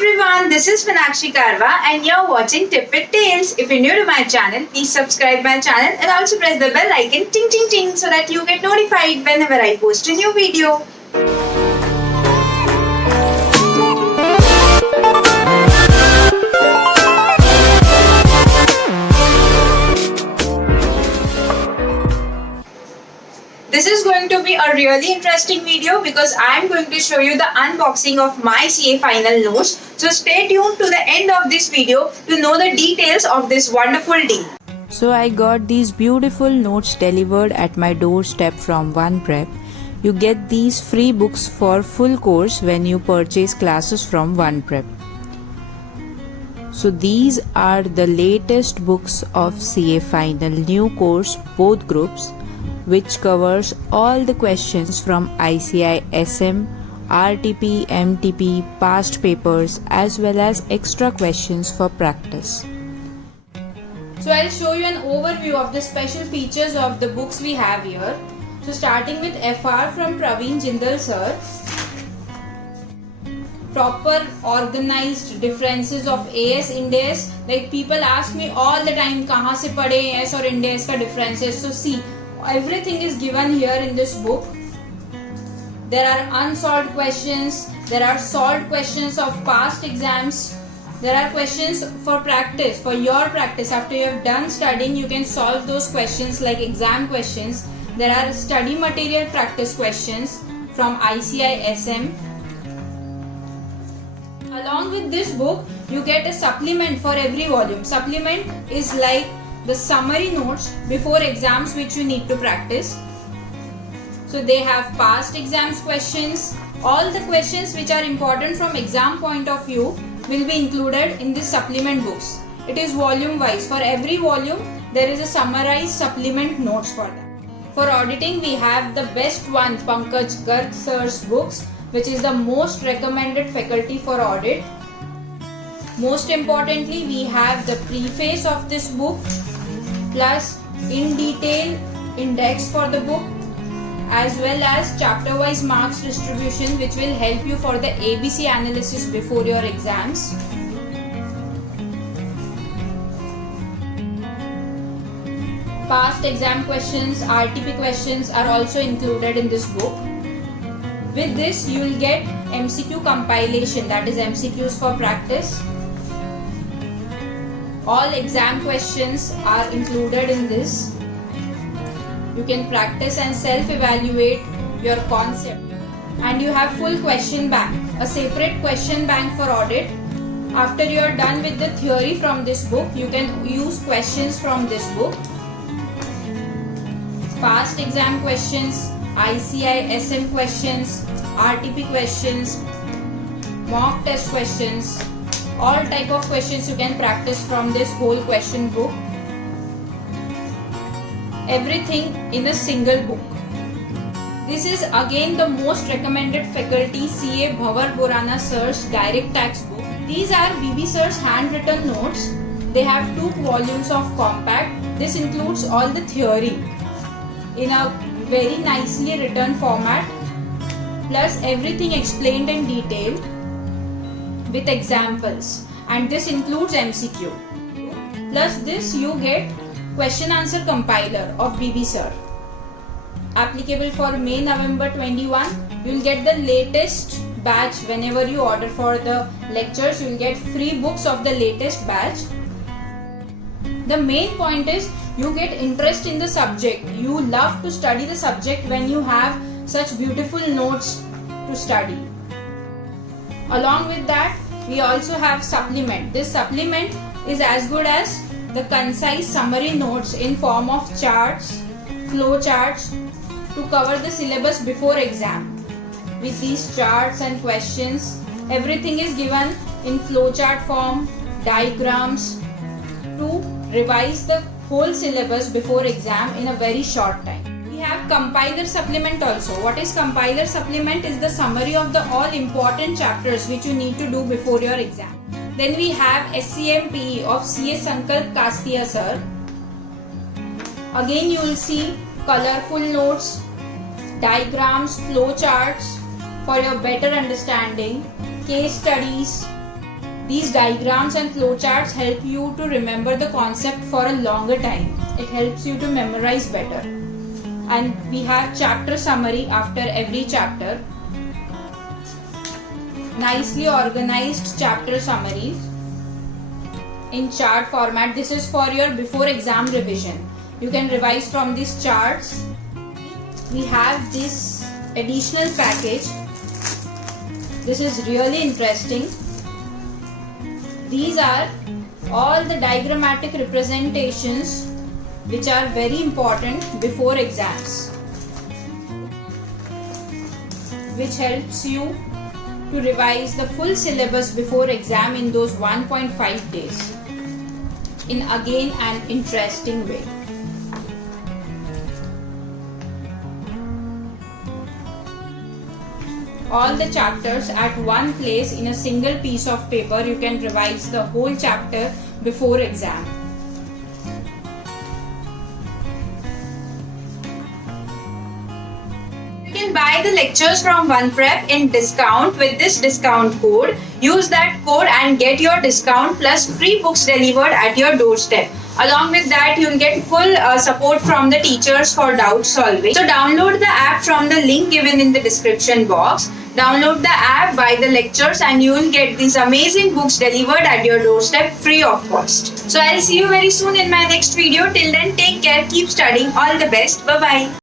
everyone, this is Meenakshi Karwa and you're watching Tip with Tales. If you're new to my channel, please subscribe my channel and also press the bell icon ting ting ting so that you get notified whenever I post a new video. This is going to be a really interesting video because I am going to show you the unboxing of my CA final notes. So stay tuned to the end of this video to know the details of this wonderful deal. So I got these beautiful notes delivered at my doorstep from OnePrep. You get these free books for full course when you purchase classes from OnePrep. So these are the latest books of CA final new course both groups, which covers all the questions from ICI SM, RTP, MTP, past papers as well as extra questions for practice. So I'll show you an overview of the special features of the books we have here. So starting with FR from Praveen Jindal sir. Proper organized differences of AS, IND-AS. Like people ask me all the time, kahan se padhe AS or IND-AS ka differences. So see, everything is given here in this book. There are unsolved questions, there are solved questions of past exams, there are questions for practice, for your practice. After you have done studying, you can solve those questions like exam questions. There are study material practice questions from ICI SM. Along with this book, you get a supplement for every volume. Supplement is like the summary notes before exams which you need to practice. So they have past exams questions. All the questions which are important from exam point of view will be included in this supplement books. It is volume wise. For every volume there is a summarized supplement notes for that. For auditing we have the best one, Pankaj Garg sir's books, which is the most recommended faculty for audit. Most importantly, we have the preface of this book plus in detail index for the book as well as chapter wise marks distribution, which will help you for the ABC analysis before your exams. Past exam questions, RTP questions are also included in this book. With this you will get MCQ compilation, that is MCQs for practice. All exam questions are included in this. You can practice and self-evaluate your concept. And you have full question bank, a separate question bank for audit. After you are done with the theory from this book, you can use questions from this book. Past exam questions, ICI SM questions, RTP questions, mock test questions, all type of questions you can practice from this whole question book. Everything in a single book. This is again the most recommended faculty CA Bhavar Borana sir's direct tax book. These are BB sir's handwritten notes. They have 2 volumes of compact. This includes all the theory in a very nicely written format, plus everything explained in detail with examples, and this includes MCQ. Plus this you get question answer compiler of BB sir, applicable for May November 21. You will get the latest batch. Whenever you order for the lectures, you will get free books of the latest batch. The main point is you get interest in the subject. You love to study the subject when you have such beautiful notes to study. Along with that, we also have supplement. This supplement is as good as the concise summary notes in form of charts, flow charts to cover the syllabus before exam. With these charts and questions, everything is given in flow chart form, diagrams to revise the whole syllabus before exam in a very short time. We have compiler supplement also. What is compiler supplement? Is the summary of the all important chapters which you need to do before your exam. Then we have SCMPE of CA Sankalp Kastia sir. Again you will see colorful notes, diagrams, flow charts for your better understanding, case studies, These diagrams and flowcharts help you to remember the concept for a longer time. It helps you to memorize better. And we have chapter summary after every chapter. Nicely organized chapter summaries in chart format. This is for your before exam revision. You can revise from these charts. We have this additional package. This is really interesting. These are all the diagrammatic representations which are very important before exams, which helps you to revise the full syllabus before exam in those 1.5 days in again an interesting way. All the chapters at one place in a single piece of paper. You can revise the whole chapter before exam. You can buy the lectures from OnePrep in discount with this discount code. Use that code and get your discount plus free books delivered at your doorstep. Along with that, you'll get full support from the teachers for doubt solving. So download the app from the link given in the description box. Download the app, buy the lectures, and you will get these amazing books delivered at your doorstep free of cost. So I'll see you very soon in my next video. Till then, take care, keep studying. All the best. Bye-bye.